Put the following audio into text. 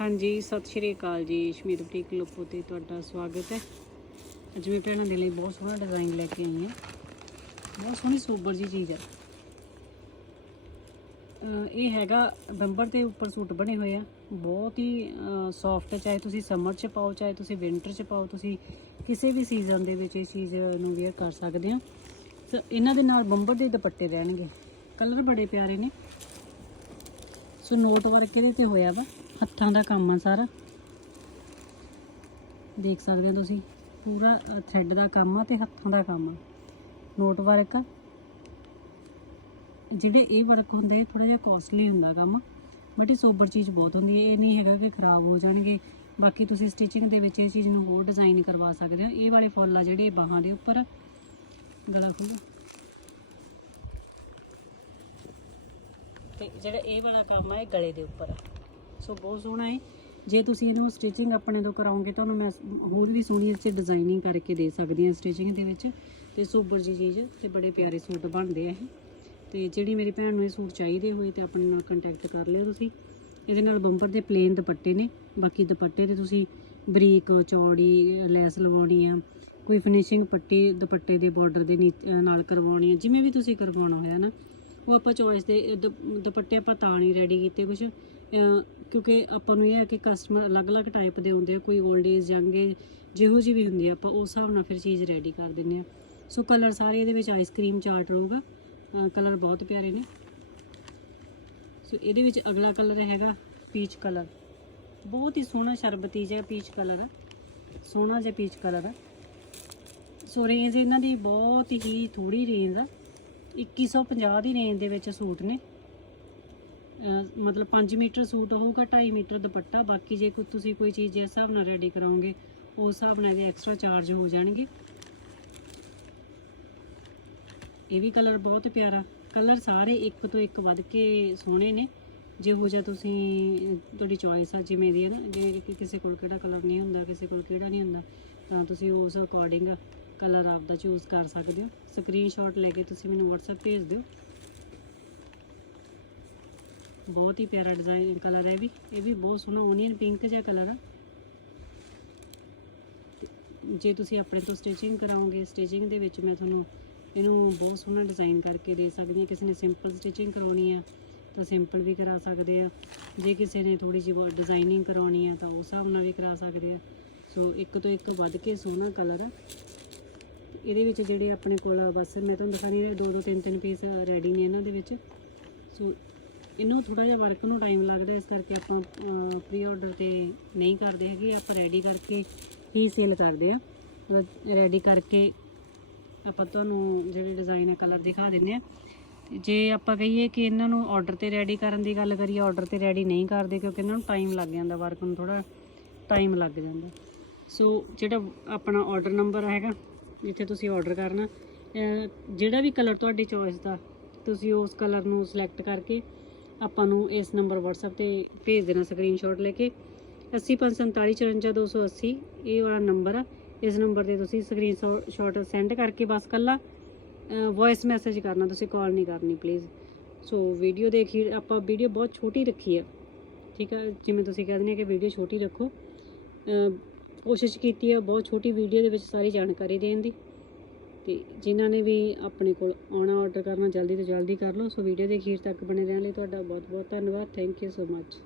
ਹਾਂਜੀ, ਸਤਿ ਸ਼੍ਰੀ ਅਕਾਲ ਜੀ। ਸ਼ਮੀਰ ਬੁਟੀਕ ਲੋਪੋ ਤੇ ਤੁਹਾਡਾ ਸਵਾਗਤ ਹੈ। ਅੱਜ ਮੈਂ ਭੈਣਾਂ ਦੇ ਲਈ ਬਹੁਤ ਸੋਹਣਾ ਡਿਜ਼ਾਈਨ ਲੈ ਕੇ ਆਈ ਹਾਂ। ਬਹੁਤ ਸੋਹਣੀ ਸੋਬਰ ਜੀ ਚੀਜ਼ ਹੈ। ਇਹ ਹੈਗਾ ਬੰਬਰ ਦੇ ਉੱਪਰ ਸੂਟ ਬਣੇ ਹੋਏ ਆ। ਬਹੁਤ ਹੀ ਸੌਫਟ ਚਾਹੇ ਤੁਸੀਂ ਸਮਰ ਚ ਪਾਓ, ਚਾਹੇ ਤੁਸੀਂ ਵਿੰਟਰ ਚ ਪਾਓ, ਤੁਸੀਂ ਕਿਸੇ ਵੀ ਸੀਜ਼ਨ ਦੇ ਵਿੱਚ ਇਹ ਚੀਜ਼ ਨੂੰ ਵੇਅਰ ਕਰ ਸਕਦੇ ਹੋ। ਸੋ ਇਹਨਾਂ ਦੇ ਨਾਲ ਬੰਬਰ ਦੇ ਦੁਪੱਟੇ ਰਹਿਣਗੇ। ਕਲਰ ਬੜੇ ਪਿਆਰੇ ਨੇ। ਸੋ ਨੋਟ ਵਰਕ ਇਹਦੇ ਤੇ ਹੋਇਆ ਵਾ। ਹੱਥਾਂ ਦਾ ਕੰਮ ਆ ਸਾਰਾ। ਦੇਖ ਸਕਦੇ ਹੋ ਤੁਸੀਂ, ਪੂਰਾ ਥ੍ਰੈਡ ਦਾ ਕੰਮ ਆ ਤੇ ਹੱਥਾਂ ਦਾ ਕੰਮ ਆ। ਨੋਟ ਵਰਕ ਆ। ਜਿਹੜੇ ਇਹ ਵਰਕ ਹੁੰਦਾ, ਇਹ ਥੋੜਾ ਜਿਹਾ ਕਾਸਟਲੀ ਹੁੰਦਾ ਕੰਮ ਬਟ ਇਹ ਸੋਬਰ ਚੀਜ਼ ਬਹੁਤ ਹੁੰਦੀ ਹੈ। ਇਹ ਨਹੀਂ ਹੈਗਾ ਕਿ ਖਰਾਬ ਹੋ ਜਾਣਗੇ। ਬਾਕੀ ਤੁਸੀਂ ਸਟਿਚਿੰਗ ਦੇ ਵਿੱਚ ਇਹ ਚੀਜ਼ ਨੂੰ ਹੋਰ ਡਿਜ਼ਾਈਨ ਕਰਵਾ ਸਕਦੇ ਹੋ। ਇਹ ਵਾਲੇ ਫੁੱਲ ਆ ਜਿਹੜੇ ਬਾਹਾਂ ਦੇ ਉੱਪਰ। ਗਲਾ ਖੁੱਲ੍ਹਾ। ਤੇ ਜਿਹੜਾ ਇਹ ਵਾਲਾ ਕੰਮ ਹੈ ਇਹ ਗਲੇ ਦੇ ਉੱਪਰ ਸੋ ਬਹੁਤ ਸੋਹਣਾ ਹੈ। ਜੇ ਤੁਸੀਂ ਇਹਨੂੰ ਸਟਿਚਿੰਗ ਆਪਣੇ ਤੋਂ ਕਰਾਓਗੇ ਤੁਹਾਨੂੰ ਮੈਂ ਹੋਰ ਵੀ ਸੋਹਣੀ ਇਸ 'ਚ ਡਿਜ਼ਾਈਨਿੰਗ ਕਰਕੇ ਦੇ ਸਕਦੀ ਹਾਂ ਸਟਿਚਿੰਗ ਦੇ ਵਿੱਚ। ਤੇ ਸੋਬਰ ਜੀ ਚੀਜ਼ ਤੇ ਬੜੇ ਪਿਆਰੇ ਸੂਟ ਬਣਦੇ ਆ ਇਹ। ਤੇ ਜਿਹੜੀ ਮੇਰੀ ਭੈਣ ਨੂੰ ਇਹ ਸੂਟ ਚਾਹੀਦੇ ਹੋਏ ਤੇ ਆਪਣੇ ਨਾਲ ਕੰਟੈਕਟ ਕਰ ਲਿਓ ਤੁਸੀਂ। ਇਹਦੇ ਨਾਲ ਬੰਪਰ ਦੇ ਪਲੇਨ ਦੁਪੱਟੇ ਨੇ। ਬਾਕੀ ਦੁਪੱਟੇ ਤੇ ਤੁਸੀਂ ਬਰੀਕ, ਚੌੜੀ, ਲੈਸ ਲਵਾਉਣੀ ਆ। ਕੋਈ ਫਿਨਿਸ਼ਿੰਗ ਪੱਟੀ, ਦੁਪੱਟੇ ਦੇ ਬਾਰਡਰ ਦੇ ਨੀਚੇ ਨਾਲ ਕਰਵਾਉਣੀ ਆ। ਜਿਵੇਂ ਵੀ ਤੁਸੀਂ ਕਰਵਾਉਣਾ ਹੋਇਆ ਨਾ, ਉਹ ਆਪਾਂ ਚੋਇਸ ਦੇ ਦੁਪੱਟੇ ਆਪਾਂ ਤਾਂ ਨਹੀਂ ਰੈਡੀ ਕੀਤੇ ਕੁਝ ਕਿਉਂਕਿ ਆਪਾਂ ਨੂੰ ਇਹ ਹੈ ਕਿ ਕਸਟਮਰ ਅਲੱਗ-ਅਲੱਗ ਟਾਈਪ ਦੇ ਹੁੰਦੇ ਆ, ਕੋਈ 올ਡ ਏਜ ਯੰਗ ਏਜ ਜਿਹੋ ਜਿਹੀ ਵੀ ਹੁੰਦੀ ਆ, ਆਪਾਂ ਉਸ ਹਿਸਾਬ ਨਾਲ ਫਿਰ ਚੀਜ਼ ਰੈਡੀ ਕਰ ਦਿੰਦੇ ਆ। ਸੋ ਕਲਰ ਸਾਰੇ ਇਹਦੇ ਵਿੱਚ ਆਈਸਕ੍ਰੀਮ ਚਾਰਟ ਰਹੂਗਾ। ਕਲਰ ਬਹੁਤ ਪਿਆਰੇ ਨੇ। ਸੋ ਇਹਦੇ ਵਿੱਚ ਅਗਲਾ ਕਲਰ ਹੈਗਾ ਪੀਚ ਕਲਰ ਬਹੁਤ ਹੀ ਸੋਹਣਾ ਸ਼ਰਬਤੀ ਜਿਹਾ ਪੀਚ ਕਲਰ ਸੋਹਣਾ ਜਿਹਾ ਪੀਚ ਕਲਰ ਆ। ਸੋ ਰੇਂਜ ਇਹਨਾਂ ਦੀ ਬਹੁਤ ਹੀ ਥੋੜੀ ਰੇਂਜ ਆ। 2150 ਦੀ ਰੇਂਜ ਦੇ ਵਿੱਚ ਸੂਟ ਨੇ। ਮਤਲਬ 5 ਮੀਟਰ ਸੂਟ ਹੋਊਗਾ 2.5 ਮੀਟਰ ਦੁਪੱਟਾ, ਬਾਕੀ ਜੇ ਕੋਈ ਤੁਸੀਂ ਕੋਈ ਚੀਜ਼ ਜਿਸ ਹਿਸਾਬ ਨਾਲ ਰੈਡੀ ਕਰਾਓਗੇ, ਉਸ ਹਿਸਾਬ ਨਾਲ ਇਹਦੇ ਐਕਸਟਰਾ ਚਾਰਜ ਹੋ ਜਾਣਗੇ। ਇਹ ਵੀ ਕਲਰ ਬਹੁਤ ਪਿਆਰਾ। ਕਲਰ ਸਾਰੇ ਇੱਕ ਤੋਂ ਇੱਕ ਵੱਧ ਕੇ ਸੋਹਣੇ ਨੇ। ਜਿਹੋ ਜਿਹਾ ਤੁਸੀਂ, ਤੁਹਾਡੀ ਚੋਇਸ ਆ, ਜਿਵੇਂ ਦੀ ਹੈ ਨਾ, ਜਿਵੇਂ ਕਿ ਕਿਸੇ ਕੋਲ ਕਿਹੜਾ ਕਲਰ ਨਹੀਂ ਹੁੰਦਾ, ਕਿਸੇ ਕੋਲ ਕਿਹੜਾ ਨਹੀਂ ਹੁੰਦਾ, ਤਾਂ ਤੁਸੀਂ ਉਸ ਅਕੋਰਡਿੰਗ ਕਲਰ ਆਪਦਾ ਚੂਜ਼ ਕਰ ਸਕਦੇ ਹੋ। ਸਕਰੀਨਸ਼ਾਟ ਲੈ ਕੇ ਤੁਸੀਂ ਮੈਨੂੰ WhatsApp ਭੇਜ ਦਿਓ। ਬਹੁਤ ਹੀ ਪਿਆਰਾ ਡਿਜ਼ਾਈਨ ਕਲਰ ਹੈ ਇਹ ਵੀ। ਇਹ ਵੀ ਬਹੁਤ ਸੋਹਣਾ ਓਨੀਅਨ ਪਿੰਕ ਜਿਹਾ ਕਲਰ ਆ। ਜੇ ਤੁਸੀਂ ਆਪਣੇ ਤੋਂ ਸਟਿਚਿੰਗ ਕਰਾਓਗੇ ਸਟਿਚਿੰਗ ਦੇ ਵਿੱਚ ਮੈਂ ਤੁਹਾਨੂੰ ਇਹਨੂੰ ਬਹੁਤ ਸੋਹਣਾ ਡਿਜ਼ਾਈਨ ਕਰਕੇ ਦੇ ਸਕਦੀ ਹਾਂ। ਕਿਸੇ ਨੇ ਸਿੰਪਲ ਸਟਿਚਿੰਗ ਕਰਾਉਣੀ ਆ, ਤਾਂ ਸਿੰਪਲ ਵੀ ਕਰਾ ਸਕਦੇ ਆ। ਜੇ ਕਿਸੇ ਨੇ ਥੋੜੀ ਜਿਹੀ ਡਿਜ਼ਾਈਨਿੰਗ ਕਰਾਉਣੀ ਆ, ਤਾਂ ਉਸ ਹਿਸਾਬ ਨਾਲ ਵੀ ਕਰਾ ਸਕਦੇ ਆ। ਸੋ ਇੱਕ ਤੋਂ ਇੱਕ ਵੱਧ ਕੇ ਸੋਹਣਾ ਕਲਰ ਆ। ਇਹਦੇ ਵਿੱਚ ਜਿਹੜੇ ਆਪਣੇ ਕੋਲ ਬਸ ਮੈਂ ਤੁਹਾਨੂੰ ਦਿਖਾ ਨਹੀਂ ਰਿਹਾ ਦੋ ਦੋ ਤਿੰਨ ਤਿੰਨ ਪੀਸ ਰੈਡੀ ਨੇ ਇਹਨਾਂ ਦੇ ਵਿੱਚ। ਸੋ ਇਹਨੂੰ ਥੋੜਾ ਜਿਹਾ ਵਰਕ ਨੂੰ ਟਾਈਮ ਲੱਗਦਾ, ਇਸ ਕਰਕੇ ਆਪਾਂ ਪ੍ਰੀ ਆਰਡਰ ਤੇ ਨਹੀਂ ਕਰਦੇ ਹੈਗੇ, ਆਪਾਂ ਰੈਡੀ ਕਰਕੇ ਹੀ ਸੇਲ ਕਰਦੇ ਆ ਰੈਡੀ ਕਰਕੇ ਆਪਾਂ ਤੁਹਾਨੂੰ ਜਿਹੜੇ ਡਿਜ਼ਾਈਨ ਆ ਕਲਰ ਦਿਖਾ ਦਿੰਨੇ ਆ ਜੇ ਆਪਾਂ ਕਹੀਏ ਕਿ ਇਹਨਾਂ ਨੂੰ ਆਰਡਰ ਤੇ ਰੈਡੀ ਕਰਨ ਦੀ ਗੱਲ ਕਰੀਏ ਆਰਡਰ ਤੇ ਰੈਡੀ ਨਹੀਂ ਕਰਦੇ ਕਿਉਂਕਿ ਇਹਨਾਂ ਨੂੰ ਟਾਈਮ ਲੱਗ ਜਾਂਦਾ ਵਰਕ ਨੂੰ ਥੋੜਾ ਟਾਈਮ ਲੱਗ ਜਾਂਦਾ। ਸੋ ਜਿਹੜਾ ਆਪਣਾ ਆਰਡਰ ਨੰਬਰ ਹੈਗਾ, ਜਿੱਥੇ ਤੁਸੀਂ ਆਰਡਰ ਕਰਨਾ ਜਿਹੜਾ ਵੀ ਕਲਰ ਤੁਹਾਡੀ ਚੋਇਸ ਦਾ, ਤੁਸੀਂ ਉਸ ਕਲਰ ਨੂੰ ਸਿਲੈਕਟ ਕਰਕੇ ਆਪਾਂ ਨੂੰ ਇਸ ਨੰਬਰ WhatsApp ਤੇ ਭੇਜ ਦੇਣਾ ਸਕਰੀਨਸ਼ਾਟ ਲੈ ਕੇ। 804745280 ਇਹ ਵਾਲਾ ਨੰਬਰ ਆ। ਇਸ ਨੰਬਰ ਤੇ ਤੁਸੀਂ ਸਕਰੀਨਸ਼ਾਟ ਸੈਂਡ ਕਰਕੇ ਬਸ ਕੱਲਾ ਵੌਇਸ ਮੈਸੇਜ ਕਰਨਾ, ਤੁਸੀਂ ਕਾਲ ਨਹੀਂ ਕਰਨੀ ਪਲੀਜ਼ ਸੋ ਵੀਡੀਓ ਦੇਖੀ, ਆਪਾਂ ਵੀਡੀਓ ਬਹੁਤ ਛੋਟੀ ਰੱਖੀ ਆ। ਠੀਕ ਆ? ਜਿਵੇਂ ਤੁਸੀਂ ਕਹਿੰਦੇ ਨੇ ਕਿ ਵੀਡੀਓ ਛੋਟੀ ਰੱਖੋ। ਕੋਸ਼ਿਸ਼ ਕੀਤੀ ਹੈ ਬਹੁਤ ਛੋਟੀ ਵੀਡੀਓ ਦੇ ਵਿੱਚ ਸਾਰੀ ਜਾਣਕਾਰੀ ਦੇਣ ਦੀ। ਤੇ ਜਿਨ੍ਹਾਂ ਨੇ ਵੀ ਆਪਣੇ ਕੋਲ ਆਉਣਾ ਆਰਡਰ ਕਰਨਾ, ਜਲਦੀ ਤੋਂ ਜਲਦੀ ਕਰ ਲਓ। ਸੋ ਵੀਡੀਓ ਦੇ ਅਖੀਰ ਤੱਕ ਬਣੇ ਰਹਿਣ ਲਈ ਤੁਹਾਡਾ ਬਹੁਤ ਬਹੁਤ ਧੰਨਵਾਦ। Thank you so much